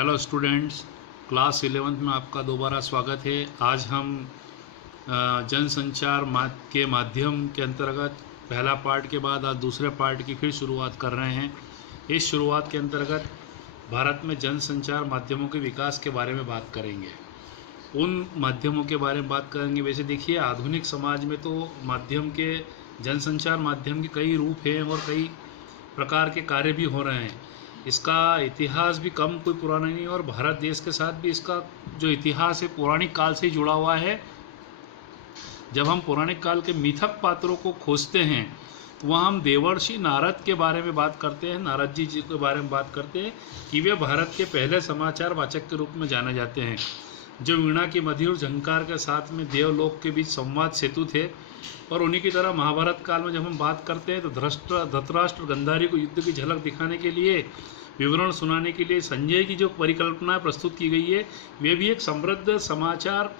Hello students, class 11th में आपका दोबारा स्वागत है। आज हम जनसंचार के माध्यम के अंतर्गत पहला पार्ट के बाद आज दूसरे पार्ट की फिर शुरुआत कर रहे हैं। इस शुरुआत के अंतर्गत भारत में जनसंचार माध्यमों के विकास के बारे में बात करेंगे। उन माध्यमों के बारे में बात करेंगे। वैसे देखिए, आधुनिक समाज में तो जनसंचार माध्यम के कई रूप हैं और कई प्रकार के कार्य भी हो रहे हैं। इसका इतिहास भी कम कोई पुराना नहीं और भारत देश के साथ भी इसका जो इतिहास है पौराणिक काल से ही जुड़ा हुआ है। जब हम पौराणिक काल के मिथक पात्रों को खोजते हैं तो वहाँ हम देवर्षि नारद के बारे में बात करते हैं, नारद जी के बारे में बात करते हैं कि वे भारत के पहले समाचार वाचक के रूप में जाने जाते हैं, जो वीणा की मधुर झंकार के साथ में देवलोक के बीच संवाद सेतु थे। और उन्हीं की तरह महाभारत काल में जब हम बात करते हैं तो धृतराष्ट्र गंधारी को युद्ध की झलक दिखाने के लिए, विवरण सुनाने के लिए संजय की जो परिकल्पना प्रस्तुत की गई है, वे भी एक समृद्ध समाचार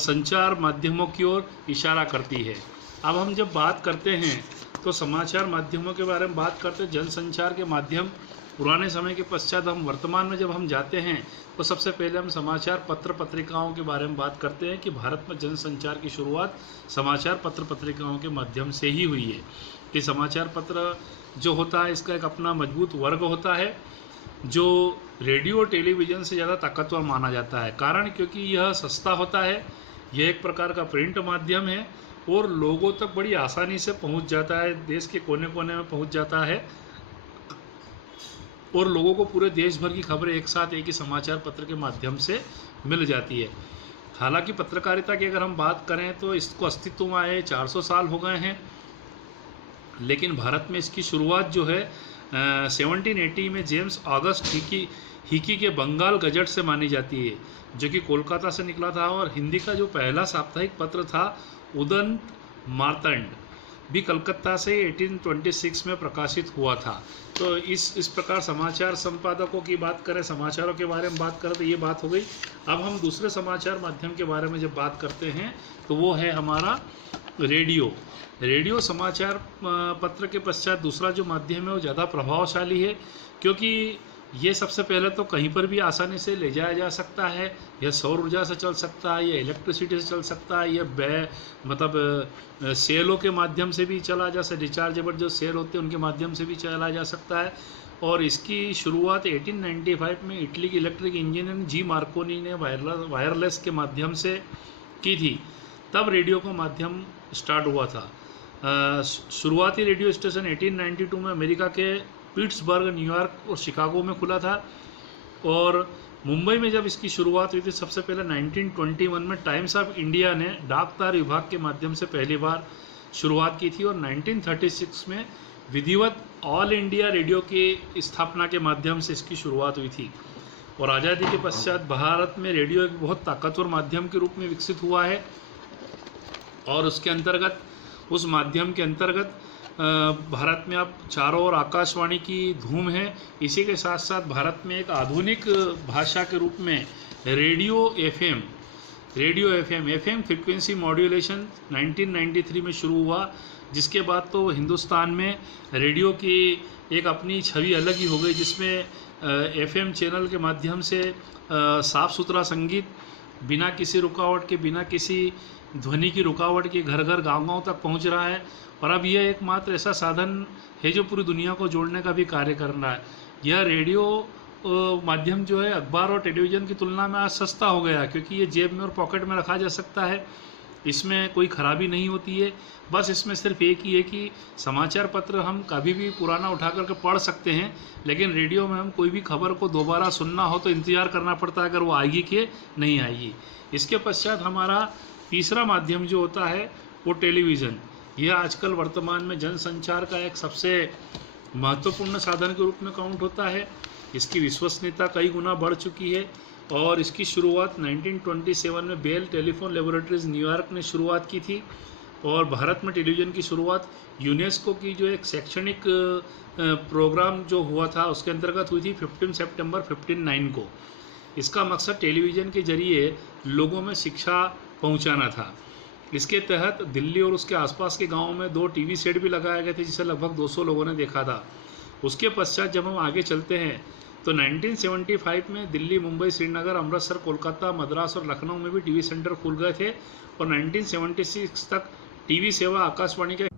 संचार माध्यमों की ओर इशारा करती है। अब हम जब बात करते हैं तो समाचार माध्यमों के बारे में बात करते हैं, जनसंचार के माध्यम पुराने समय के पश्चात हम वर्तमान में जब हम जाते हैं तो सबसे पहले हम समाचार पत्र पत्रिकाओं के बारे में बात करते हैं कि भारत में जनसंचार की शुरुआत समाचार पत्र पत्रिकाओं के माध्यम से ही हुई है। कि समाचार पत्र जो होता है इसका एक अपना मजबूत वर्ग होता है जो रेडियो और टेलीविज़न से ज़्यादा ताकतवर माना जाता है। कारण क्योंकि यह सस्ता होता है, यह एक प्रकार का प्रिंट माध्यम है और लोगों तक बड़ी आसानी से पहुंच जाता है, देश के कोने कोने में पहुंच जाता है और लोगों को पूरे देश भर की खबरें एक साथ एक ही समाचार पत्र के माध्यम से मिल जाती है। हालांकि पत्रकारिता की अगर हम बात करें तो इसको अस्तित्व में आए 400 साल हो गए हैं, लेकिन भारत में इसकी शुरुआत जो है 1780 में जेम्स ऑगस्ट हिकी के बंगाल गजट से मानी जाती है, जो कि कोलकाता से निकला था। और हिंदी का जो पहला साप्ताहिक पत्र था उदंत मार्तंड भी कलकत्ता से 1826 में प्रकाशित हुआ था। तो इस प्रकार समाचार संपादकों की बात करें, समाचारों के बारे में बात करें तो ये बात हो गई। अब हम दूसरे समाचार माध्यम के बारे में जब बात करते हैं तो वो है हमारा रेडियो। रेडियो समाचार पत्र के पश्चात दूसरा जो माध्यम है वो ज़्यादा प्रभावशाली है, क्योंकि ये सबसे पहले तो कहीं पर भी आसानी से ले जाया जा सकता है। यह सौर ऊर्जा से चल सकता है, यह इलेक्ट्रिसिटी से चल सकता है, यह सेलों के माध्यम से भी चला जा सकता है, रिचार्जेबल जो सेल होते हैं उनके माध्यम से भी चला जा सकता है। और इसकी शुरुआत 1895 में इटली के इलेक्ट्रिक इंजीनियर जी मार्कोनी ने वायरलेस के माध्यम से की थी। तब रेडियो का माध्यम स्टार्ट हुआ था। शुरुआती रेडियो स्टेशन 1892 में अमेरिका के पिट्सबर्ग, न्यूयॉर्क और शिकागो में खुला था। और मुंबई में जब इसकी शुरुआत हुई थी सबसे पहले 1921 में टाइम्स ऑफ इंडिया ने डाक तार विभाग के माध्यम से पहली बार शुरुआत की थी। और 1936 में विधिवत ऑल इंडिया रेडियो की स्थापना के माध्यम से इसकी शुरुआत हुई थी। और आज़ादी के पश्चात भारत में रेडियो एक बहुत ताकतवर माध्यम के रूप में विकसित हुआ है। और उसके अंतर्गत उस माध्यम के अंतर्गत भारत में अब चारों ओर आकाशवाणी की धूम है। इसी के साथ साथ भारत में एक आधुनिक भाषा के रूप में रेडियो एफएम फ्रीक्वेंसी मॉड्यूलेशन 1993 में शुरू हुआ, जिसके बाद तो हिंदुस्तान में रेडियो की एक अपनी छवि अलग ही हो गई, जिसमें एफएम चैनल के माध्यम से साफ़ सुथरा संगीत बिना किसी रुकावट के, बिना किसी ध्वनि की रुकावट के घर घर गांव गांव तक पहुंच रहा है। और अब यह एकमात्र ऐसा साधन है जो पूरी दुनिया को जोड़ने का भी कार्य कर रहा है। यह रेडियो माध्यम जो है अखबार और टेलीविज़न की तुलना में आज सस्ता हो गया, क्योंकि ये जेब में और पॉकेट में रखा जा सकता है। इसमें कोई खराबी नहीं होती है। बस इसमें सिर्फ एक ही है कि समाचार पत्र हम कभी भी पुराना उठा करके पढ़ सकते हैं, लेकिन रेडियो में हम कोई भी खबर को दोबारा सुनना हो तो इंतज़ार करना पड़ता है अगर वो आएगी कि नहीं आएगी। इसके पश्चात हमारा तीसरा माध्यम जो होता है वो टेलीविज़न। यह आजकल वर्तमान में जनसंचार का एक सबसे महत्वपूर्ण साधन के रूप में काउंट होता है। इसकी विश्वसनीयता कई गुना बढ़ चुकी है और इसकी शुरुआत 1927 में बेल टेलीफोन लेबोरेटरीज न्यूयॉर्क ने शुरुआत की थी। और भारत में टेलीविज़न की शुरुआत यूनेस्को की जो एक शैक्षणिक प्रोग्राम जो हुआ था उसके अंतर्गत हुई थी 15 सितंबर 1959 को। इसका मकसद टेलीविज़न के जरिए लोगों में शिक्षा पहुंचाना था। इसके तहत दिल्ली और उसके आसपास के गांवों में 2 टीवी सेट भी लगाए गए थे, जिसे लगभग 200 लोगों ने देखा था। उसके पश्चात जब हम आगे चलते हैं तो 1975 में दिल्ली, मुंबई, श्रीनगर, अमृतसर, कोलकाता, मद्रास और लखनऊ में भी टीवी सेंटर खुल गए थे और 1976 तक टीवी सेवा आकाशवाणी के